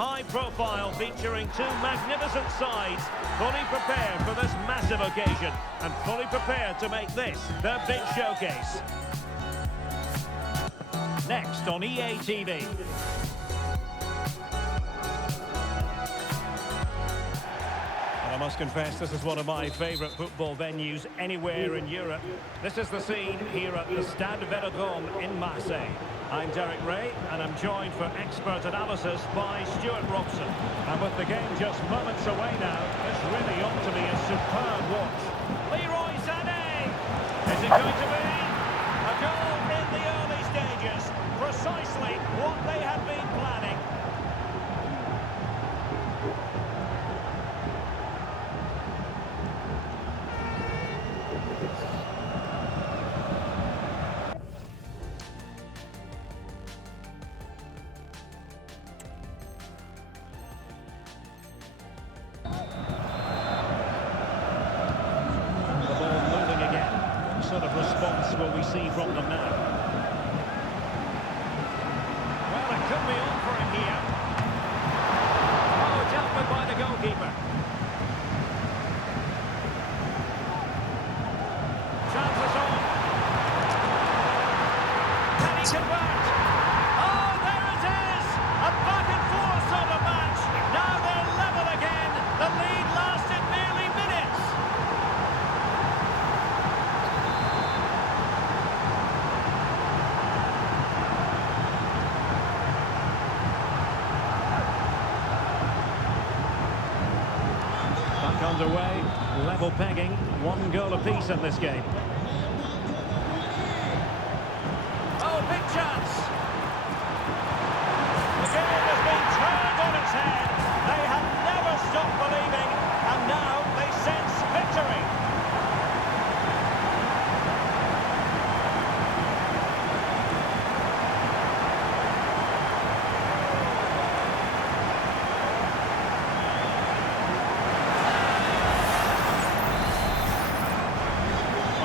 high profile, featuring two magnificent sides, fully prepared for this massive occasion and fully prepared to make this their big showcase. Next on EA TV. I must confess, this is one of my favourite football venues anywhere in Europe. This is the scene here at the Stade Vélodrome in Marseille. I'm Derek Ray, and I'm joined for expert analysis by Stuart Robson. And with the game just moments away now, this really ought to be a superb watch. Leroy Sané! Is it going to be a goal in the early stages? Precisely what they had been planning. Sort of response will we see from them now? Well, it could be on for him here. Oh, dealt with by the goalkeeper. Chances on. Can he convert? Oh, there it is! A back and forth sort of match. Now they're level again. The lead lasted merely minutes. Underway, level pegging, one goal apiece in this game. Oh, big chance! The game has been turned on its head. They have never stopped believing, and now they sense victory.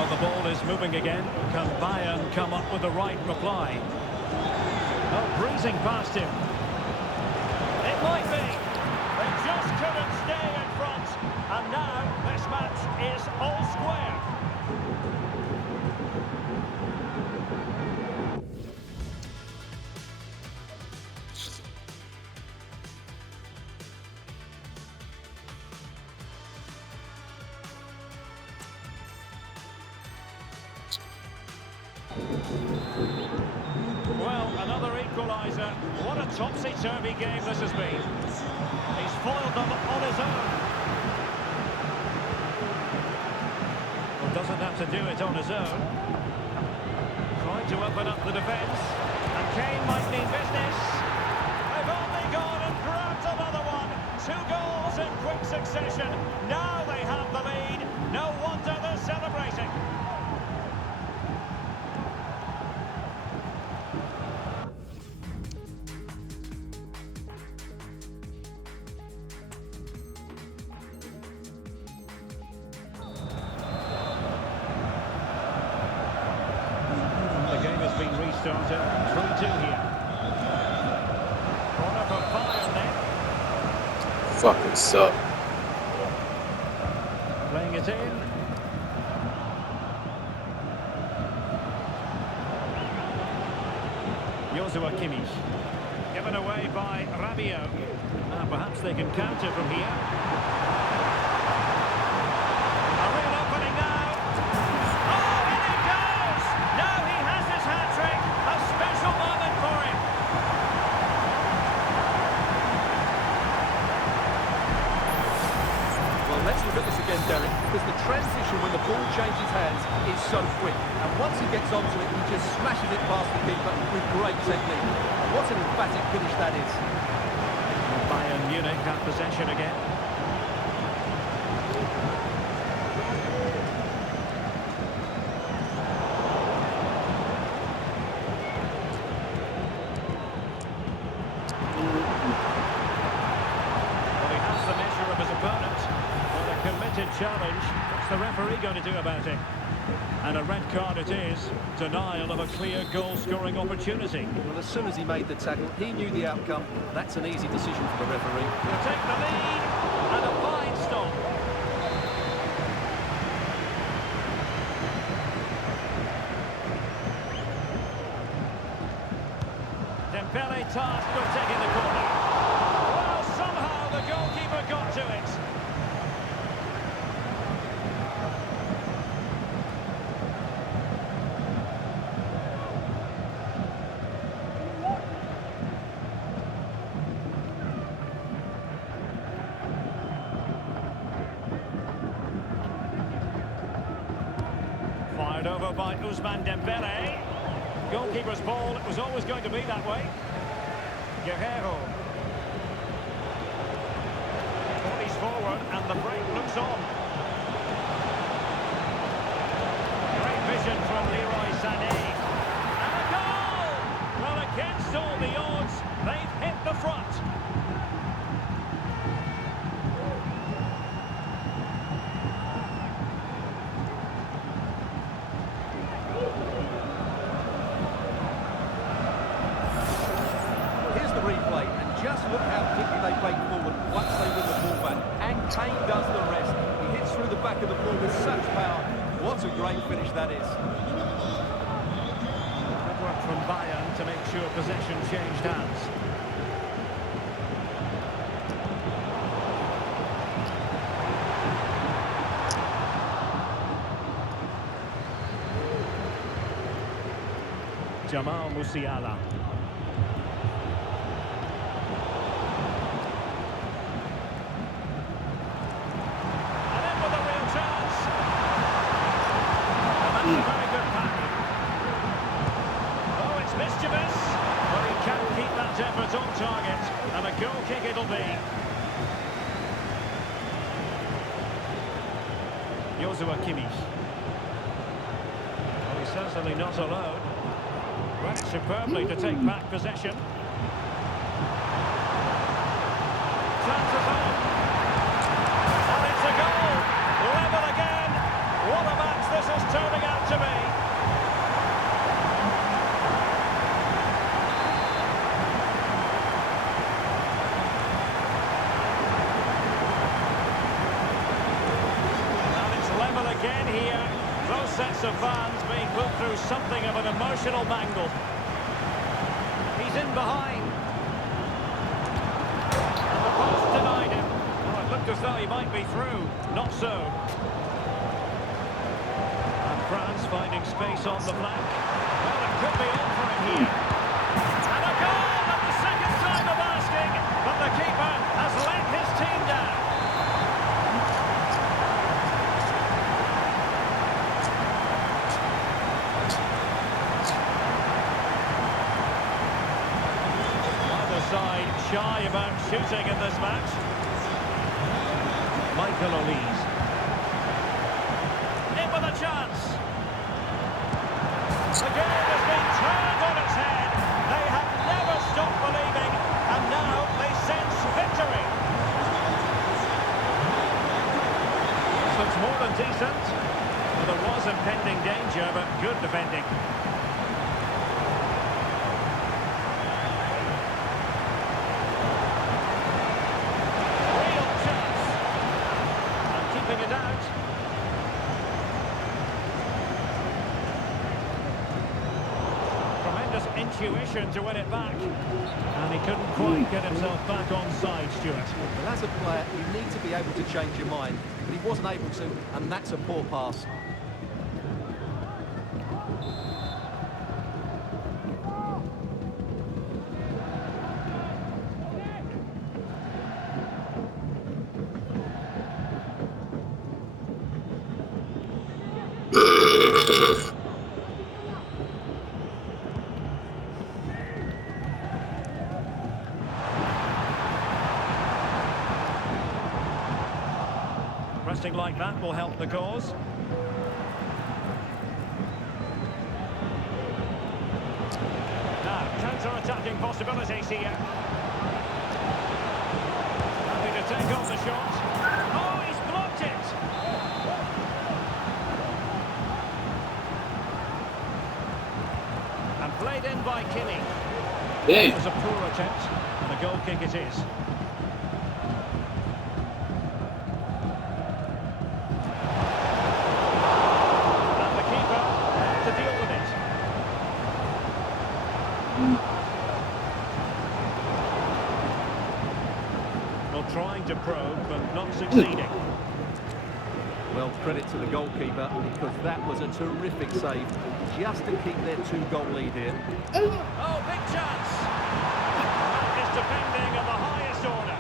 The ball is moving again. Can Bayern come up with the right reply? Oh, breezing past him. It might be. They just couldn't stay in front. And now this match is all square. Well, another equaliser. What a topsy-turvy game this has been. He's foiled them on his own. Well, doesn't have to do it on his own. Trying to open up the defence. And Kane might mean business. They've only gone and grabbed another one. 2 goals in quick succession. Now they have the lead. No wonder they're celebrating. Been restarted, 3-2 here. Corner for Bayern then. Fucking suck. Playing it in. Joshua Kimmich. Given away by Rabiot. Perhaps they can counter from here. A real opening now. Oh, in it goes! Now he has his hat-trick. A special moment for him. Well, let's look at this again, Derek, because the transition when the ball changes hands is so quick. And once he gets onto it, he just smashes it past the keeper with great technique. And what an emphatic finish that is. Bayern Munich have possession again. Well, he has the measure of his opponent. Well, a committed challenge. What's the referee going to do about it? And a red card it is. Denial of a clear goal-scoring opportunity. Well, as soon as he made the tackle, he knew the outcome. That's an easy decision for the referee. To take the lead, and a fine stop. Dembele tasked with taking the corner. Well, somehow the goalkeeper got to it. Fired over by Ousmane Dembele. Goalkeeper's ball, it was always going to be that way. Guerrero. He's forward and the break looks on. Great vision from Leroy Sané. And a goal! Well, against all the odds, they've hit the front. Replay, and just look how quickly they break forward once they win the ball back. And Kane does the rest. He hits through the back of the ball with such power. What a great finish that is. Good work from Bayern to make sure possession changed hands. Jamal Musiala. A very good pack. Oh, it's mischievous. But he can't keep that effort on target. And a goal kick it'll be. Joshua Kimmich. Well, he's certainly not alone. Read it superbly to take back possession. Chances on. And it's a goal. Level again. What a match this is turning out to be. And it's level again here. Both sets of fans being put through something of an emotional mangle. He's in behind. And the post denied him. Oh, it looked as though he might be through. Not so. France finding space on the flank. Well, it could be on for him here. And a goal at the second time of asking, but the keeper has let his team down. Either side shy about shooting in this match. Michael Olise. In with a chance. The game has been turned on its head. They have never stopped believing, and now they sense victory. This looks more than decent. Well, there was impending danger, but good defending. Real chance. And keeping it out. Intuition to win it back, and he couldn't quite get himself back on side, Stuart. Well, as a player, you need to be able to change your mind, but he wasn't able to, and that's a poor pass. Pressing like that will help the cause. Now, counter-attacking possibilities here. Happy to take on the shot. Oh, he's blocked it! by Kinney. Hey. It was a poor attempt, and a goal kick it is. And the keeper to deal with it. Well, trying to probe, but not succeeding. Well, credit to the goalkeeper, because that was a terrific save, just to keep their two-goal lead here. Oh, big chance! That is defending of the highest order.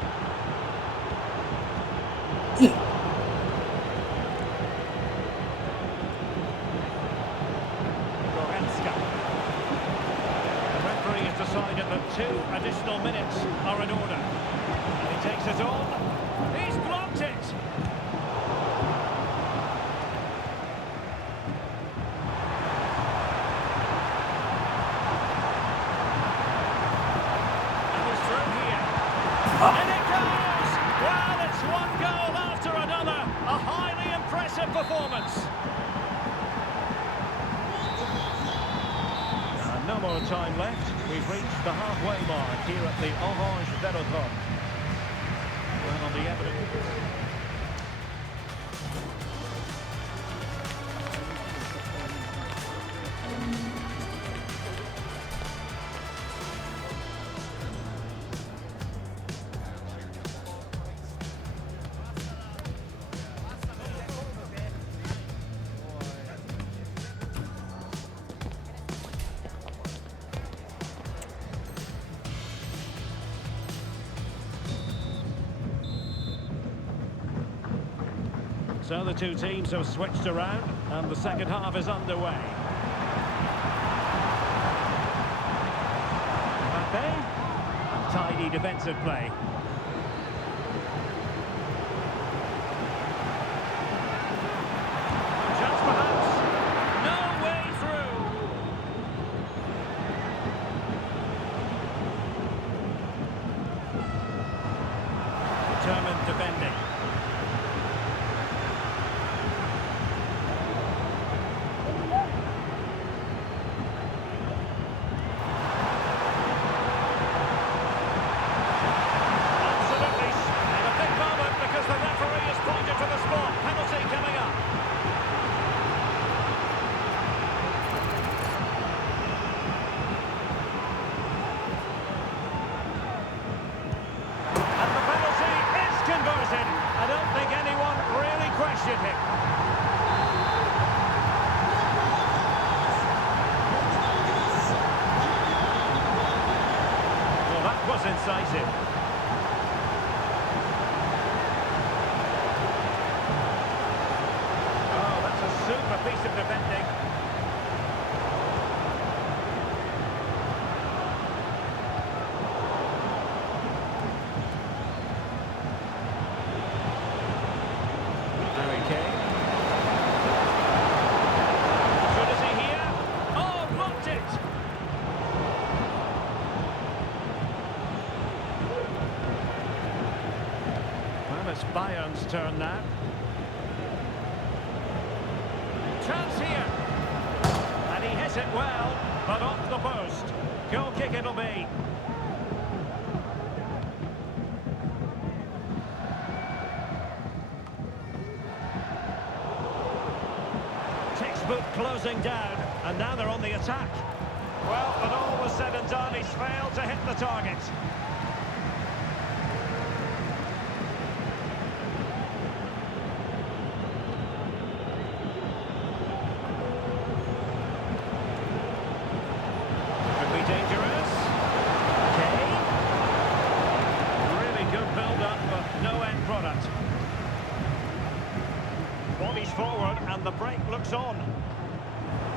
Goretzka. The referee has decided that 2 additional minutes are in order. And he takes it on. He's blocked it! And it goes! Well, it's one goal after another. A highly impressive performance. No more time left. We've reached the halfway mark here at the Orange Velodrome. Well, on the evidence. So the two teams have switched around, and the second half is underway. Mbappe, tidy defensive play. Chance perhaps, no way through. Determined defending. I don't think anyone really questioned him. Well, that was incisive. Oh, that's a super piece of defending. It's Bayern's turn now. Chance here. And he hit it well, but off the post. Goal kick it'll be. Textbook closing down, and now they're on the attack. Well, when all was said and done, he's failed to hit the target. Bodies forward and the break looks on.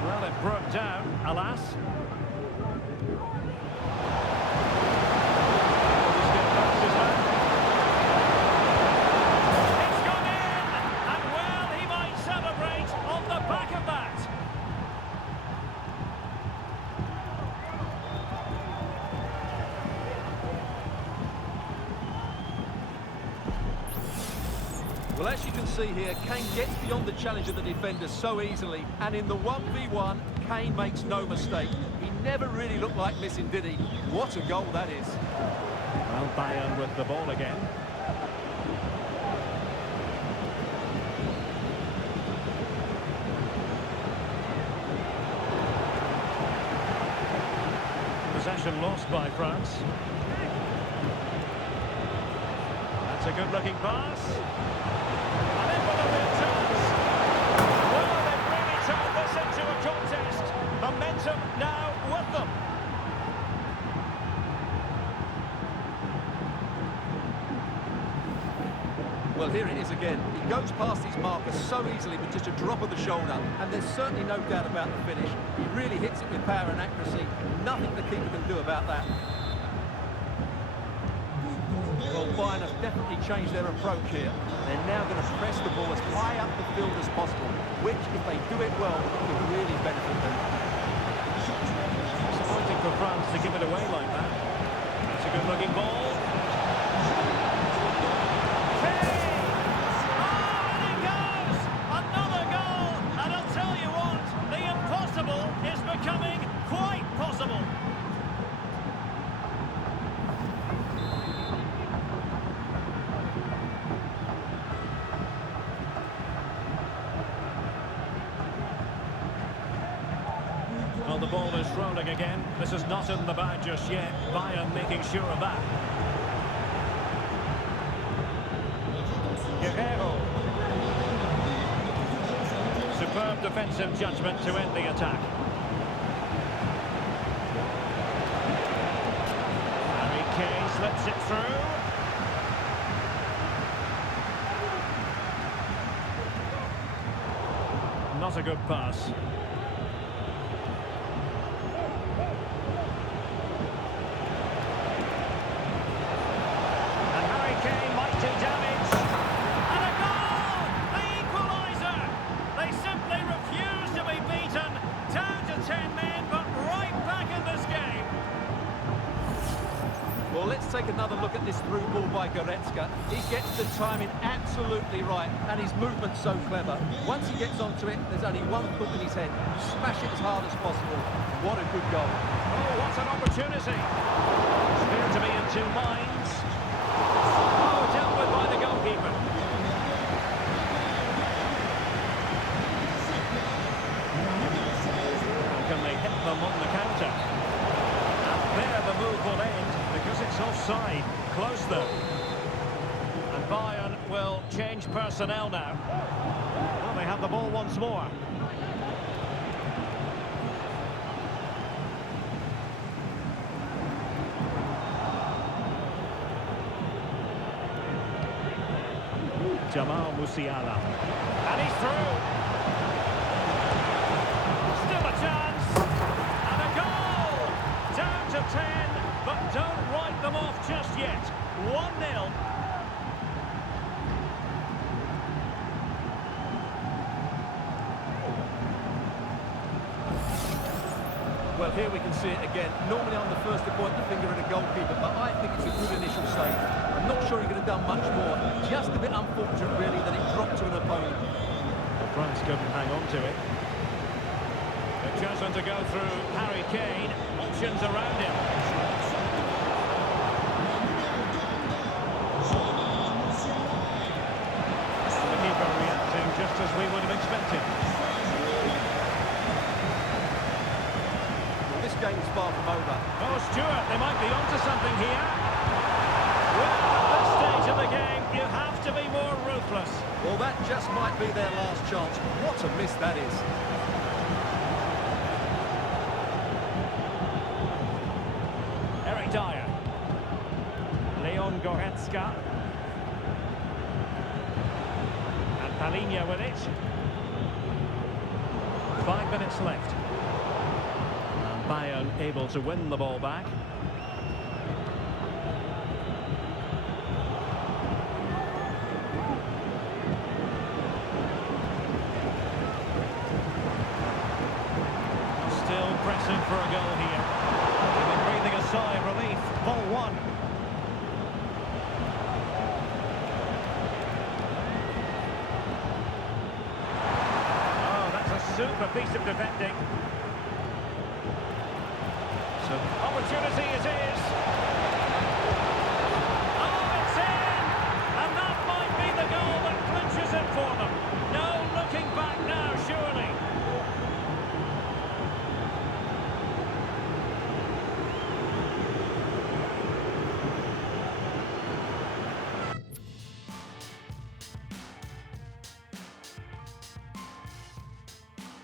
Well, it broke down, alas. It's gone in! And well, he might celebrate on the back of that. Well, as you can see here, Kane gets beyond the challenge of the defender so easily, and in the 1v1, Kane makes no mistake. He never really looked like missing, did he? What a goal that is. Well, Bayern with the ball again. Possession lost by France. That's a good-looking pass. And in with a real chance. Well, they've really turned this into a contest. Momentum now with them. Well, here it is again. He goes past his marker so easily with just a drop of the shoulder, and there's certainly no doubt about the finish. He really hits it with power and accuracy. Nothing the keeper can do about that. Well, Bayern have definitely changed their approach here. They're now going to press the ball as high up the field as possible, which, if they do it well, could really benefit them. Disappointing for France to give it away like that. That's a good-looking ball. Becoming quite possible. Well, the ball is rolling again. This is not in the bag just yet. Bayern making sure of that. Guerrero. Superb defensive judgment to end the attack. Slips it through. Not a good pass. And Harry Kane might do damage. And a goal! The equaliser! They simply refuse to be beaten. Down to 10 men, but right back in this game. Well, let's take another look at this through ball by Goretzka. He gets the timing absolutely right, and his movement's so clever. Once he gets onto it, there's only one thought in his head: smash it as hard as possible. What a good goal. Oh, what an opportunity. Appear to be in two minds. Oh, dealt with by the goalkeeper. How can they hit them on the counter? There the move will end because it's offside. Close though. And Bayern will change personnel now. Well, they have the ball once more. Jamal Musiala. And he's through. Still a chance. And a goal! Down to 10, but don't write them off just yet. 1-0. Well, here we can see it again. Normally I'm the first to point the finger at a goalkeeper, but I think it's a good initial save. I'm not sure he could have done much more. Just a bit unfortunate, really, that it dropped to an opponent. Well, France couldn't hang on to it. They've chosen to go through Harry Kane. Options around him. The keeper reacting just as we would have expected. Well, this game is far from over. Oh, Stewart, they might be onto something here. Well, at this stage of the game, you have to be more ruthless. Well, that just might be their last chance. What a miss that is. Dyer. Leon Goretzka. And Palinha with it. 5 minutes left. And Bayern able to win the ball back. Still pressing for a goal here. Breathing a sigh of relief. Ball one. Oh, that's a super piece of defending. opportunity it is.